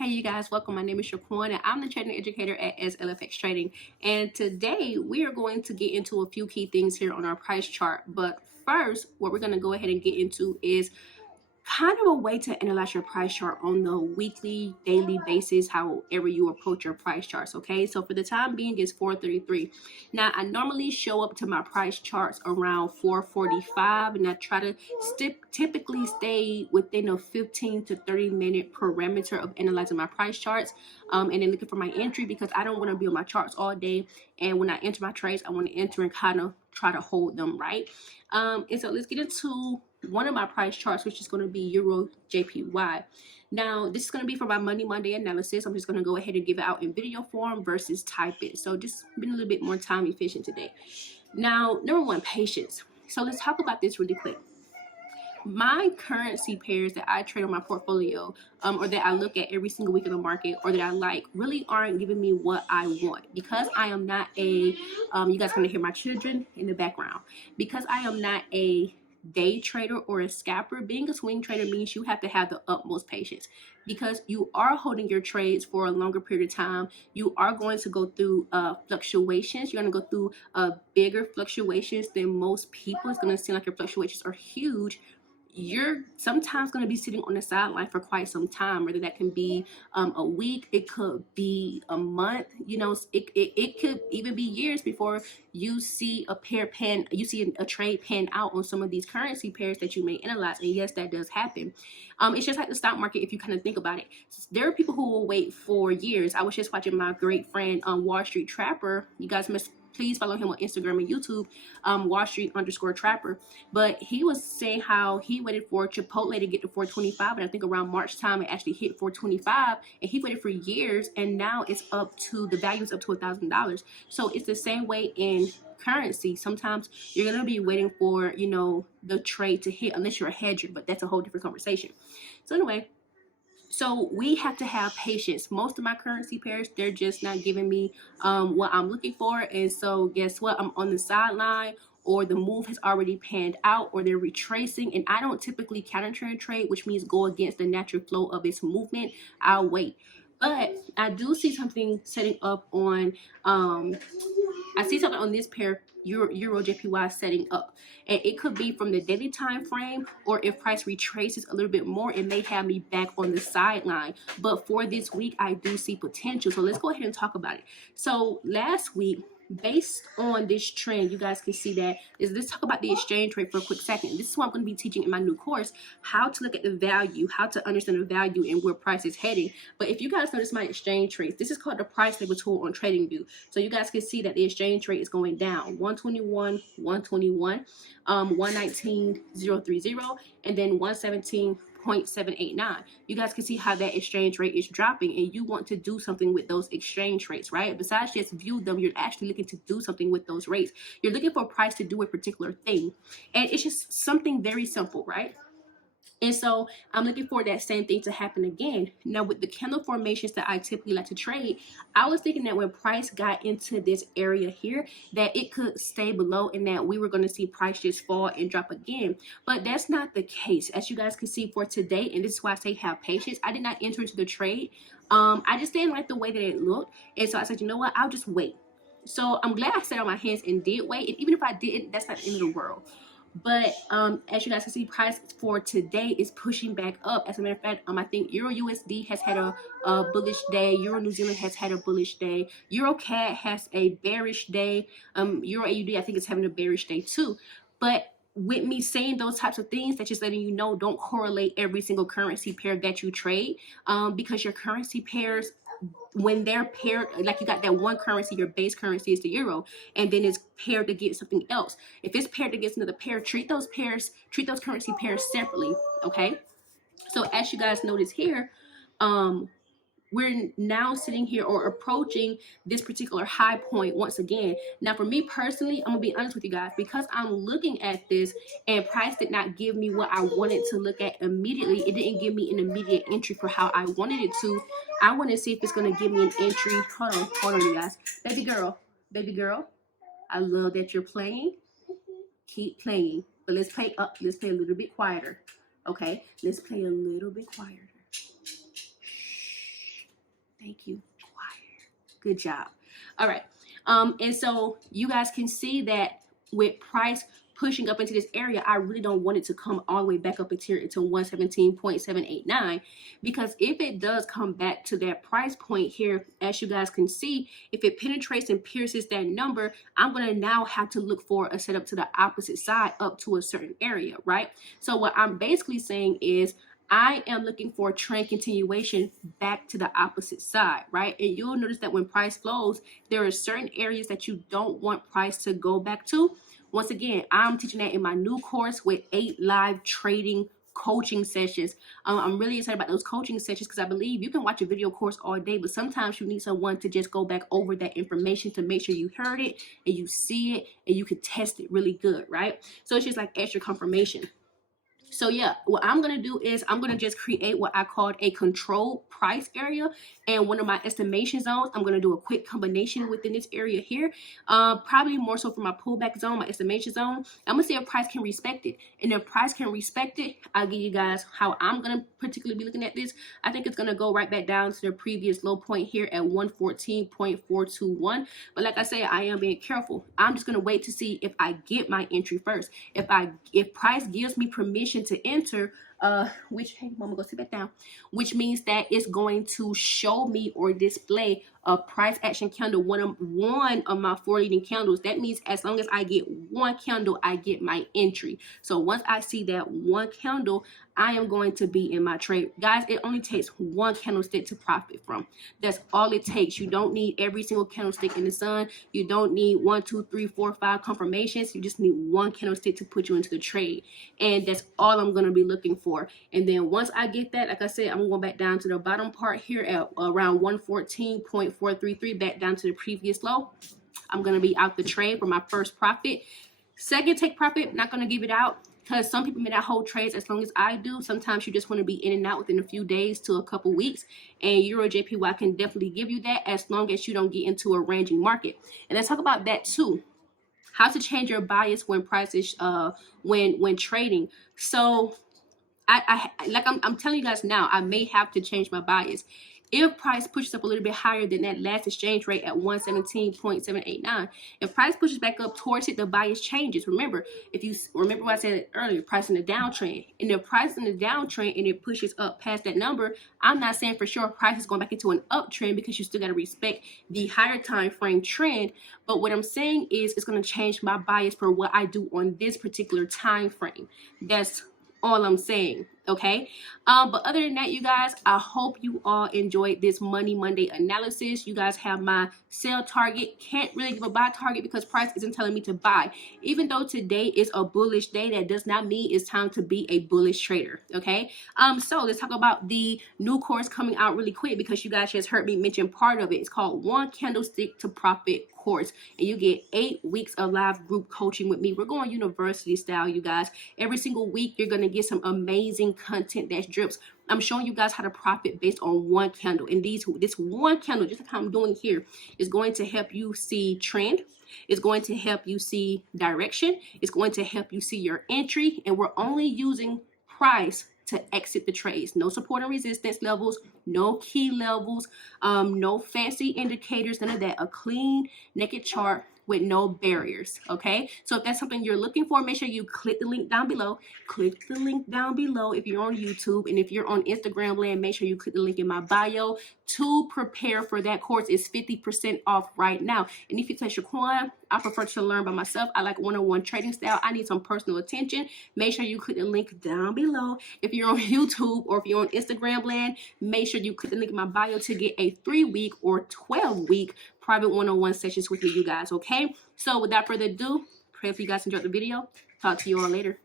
Hey you guys, welcome. My name is Shaquan and I'm the trading educator at SLFX Trading. And today we are going to get into a few key things here on our price chart. But first, what we're going to go ahead and get into is kind of a way to analyze your price chart on the weekly, daily basis, however you approach your price charts. Okay, so for the time being, it's 4:33. Now I normally show up to my price charts around 4:45, and I try to typically stay within a 15 to 30 minute parameter of analyzing my price charts, and then looking for my entry, because I don't want to be on my charts all day. And when I enter my trades, I want to enter and kind of try to hold them, right? And so let's get into one of my price charts, which is going to be Euro JPY. Now, this is going to be for my Money Monday analysis. I'm just going to go ahead and give it out in video form versus type it. So just being a little bit more time efficient today. Now, number one, patience. So let's talk about this really quick. My currency pairs that I trade on my portfolio, or that I look at every single week in the market, or that I like, really aren't giving me what I want, because I am not a you guys going to hear my children in the background. Because I am not a day trader or a scalper, being a swing trader means you have to have the utmost patience, because you are holding your trades for a longer period of time. You are going to go through fluctuations. You're going to go through bigger fluctuations than most people. It's going to seem like your fluctuations are huge. You're sometimes going to be sitting on the sideline for quite some time, whether that can be a week, it could be a month, it could even be years before you see a trade pan out on some of these currency pairs that you may analyze. And yes, that does happen. It's just like the stock market. If you kind of think about it, there are people who will wait for years. I was just watching my great friend Wall Street Trapper. You guys must please follow him on Instagram and YouTube, Wall Street _Trapper. But he was saying how he waited for Chipotle to get to 425, and I think around March time it actually hit 425, and he waited for years, and now it's up to, the value is up to $1,000. So it's the same way in currency. Sometimes you're gonna be waiting for the trade to hit, unless you're a hedger, but that's a whole different conversation. So anyway, so we have to have patience. Most of my currency pairs, they're just not giving me what I'm looking for. And so guess what? I'm on the sideline, or the move has already panned out, or they're retracing. And I don't typically counter trade, which means go against the natural flow of its movement. I'll wait. But I do see something setting up on, I see something on this pair, Euro JPY, setting up. And it could be from the daily time frame, or if price retraces a little bit more, it may have me back on the sideline. But for this week, I do see potential. So let's go ahead and talk about it. So last week, based on this trend, you guys can see that let's talk about the exchange rate for a quick second. This is what I'm going to be teaching in my new course, how to look at the value, how to understand the value and where price is heading. But if you guys notice my exchange rates, this is called the price level tool on Tradingview. So you guys can see that the exchange rate is going down: 121, 121, 119.030, and then 117.789. You guys can see how that exchange rate is dropping, and you want to do something with those exchange rates, right? Besides just view them, you're actually looking to do something with those rates. You're looking for a price to do a particular thing, and it's just something very simple, right? And so I'm looking for that same thing to happen again. Now, with the candle formations that I typically like to trade, I was thinking that when price got into this area here, that it could stay below, and that we were going to see price just fall and drop again. But that's not the case. As you guys can see for today, and this is why I say have patience, I did not enter into the trade. I just didn't like the way that it looked. And so I said, you know what, I'll just wait. So I'm glad I sat on my hands and did wait. And even if I didn't, that's not the end of the world. But as you guys can see, price for today is pushing back up. As a matter of fact, I think Euro USD has had a bullish day. Euro New Zealand has had a bullish day. Euro CAD has a bearish day. Euro AUD, I think, is having a bearish day too. But with me saying those types of things, that's just letting you know, don't correlate every single currency pair that you trade, because your currency pairs, when they're paired, like you got that one currency, your base currency is the euro, and then it's paired against something else. If it's paired against another pair, treat those currency pairs separately, okay? So as you guys notice here, we're now sitting here, or approaching this particular high point once again. Now, for me personally, I'm gonna be honest with you guys, because I'm looking at this and price did not give me what I wanted to look at immediately. It didn't give me an immediate entry for how I wanted it to. I want to see if it's gonna give me an entry. Hold on, you guys. Baby girl, I love that you're playing. Keep playing, but let's play a little bit quieter. Okay, let's play a little bit quieter. Thank you. Good job. All right. And so you guys can see that with price pushing up into this area, I really don't want it to come all the way back up into 117.789, because if it does come back to that price point here, as you guys can see, if it penetrates and pierces that number, I'm going to now have to look for a setup to the opposite side up to a certain area, right? So what I'm basically saying is I am looking for a trend continuation back to the opposite side, right? And you'll notice that when price flows, there are certain areas that you don't want price to go back to. Once again, I'm teaching that in my new course with 8 live trading coaching sessions. I'm really excited about those coaching sessions because I believe you can watch a video course all day, but sometimes you need someone to just go back over that information to make sure you heard it and you see it and you can test it really good, right? So it's just like extra confirmation. So yeah, what I'm going to do is I'm going to just create what I called a control price area. And one of my estimation zones, I'm going to do a quick combination within this area here. Probably more so for my pullback zone, my estimation zone. I'm going to see if price can respect it. And if price can respect it, I'll give you guys how I'm going to particularly be looking at this. I think it's going to go right back down to the previous low point here at 114.421. But like I said, I am being careful. I'm just going to wait to see if I get my entry first. If price gives me permission to enter, which, hey mama, go sit back down, which means that it's going to show me or display a price action candle, one of my 4 leading candles. That means as long as I get one candle, I get my entry. So once I see that one candle, I am going to be in my trade. Guys, it only takes one candlestick to profit from. That's all it takes. You don't need every single candlestick in the sun. You don't need 1, 2, 3, 4, 5 confirmations. You just need one candlestick to put you into the trade. And that's all I'm going to be looking for. And then once I get that, like I said, I'm going back down to the bottom part here at around 114.433, back down to the previous low. I'm going to be out the trade for my first profit. Second take profit, not going to give it out, because some people may not hold trades as long as I do. Sometimes you just want to be in and out within a few days to a couple weeks. And Euro JPY can definitely give you that as long as you don't get into a ranging market. And let's talk about that too. How to change your bias when prices when trading. So I'm telling you guys now, I may have to change my bias. If price pushes up a little bit higher than that last exchange rate at 117.789, if price pushes back up towards it, the bias changes. Remember, if you remember what I said earlier, price in the downtrend. And if price in the downtrend and it pushes up past that number, I'm not saying for sure price is going back into an uptrend, because you still got to respect the higher time frame trend. But what I'm saying is it's going to change my bias for what I do on this particular time frame. That's all I'm saying, okay? But other than that, you guys, I hope you all enjoyed this Money Monday analysis. You guys have my sell target. Can't really give a buy target because price isn't telling me to buy. Even though today is a bullish day, that does not mean it's time to be a bullish trader, okay? So let's talk about the new course coming out really quick, because you guys just heard me mention part of it. It's called One Candlestick to Profit course, and you get 8 weeks of live group coaching with me. We're going university style, you guys. Every single week you're going to get some amazing content that drips. I'm showing you guys how to profit based on one candle, and this one candle, just like I'm doing here, is going to help you see trend. It's going to help you see direction. It's going to help you see your entry, and we're only using price to exit the trades. No support and resistance levels, no key levels, no fancy indicators, none of that. A clean, naked chart with no barriers, okay? So if that's something you're looking for, make sure you click the link down below. Click the link down below if you're on YouTube, and if you're on Instagram land, make sure you click the link in my bio to prepare for that course. It's 50% off right now. And if you say, Shaquan, I prefer to learn by myself, I like one-on-one trading style, I need some personal attention, make sure you click the link down below. If you're on YouTube or if you're on Instagram land, make sure you click the link in my bio to get a 3-week or 12-week private one-on-one sessions with me, you guys, okay? So without further ado, pray if you guys enjoyed the video. Talk to you all later.